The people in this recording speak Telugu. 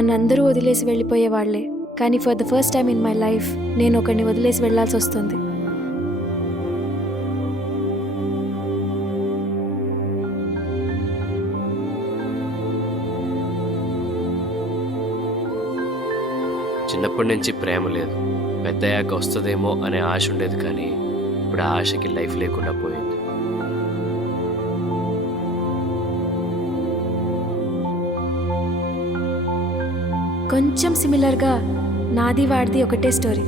నన్ను అందరూ వదిలేసి వెళ్ళిపోయే వాళ్లే, కానీ for the first time in my life నేను ఒకరిని వదిలేసి వెళ్లాల్సి వస్తుంది. చిన్నప్పటి నుంచి ప్రేమ లేదు, పెద్దయ్యాక వస్తుందేమో అనే ఆశ ఉండేది. కానీ ఇప్పుడు ఆ ఆశకి లైఫ్ లేకుండా పోయింది. కొంచెం సిమిలర్గా నాది వాడిది ఒకటే స్టోరీ.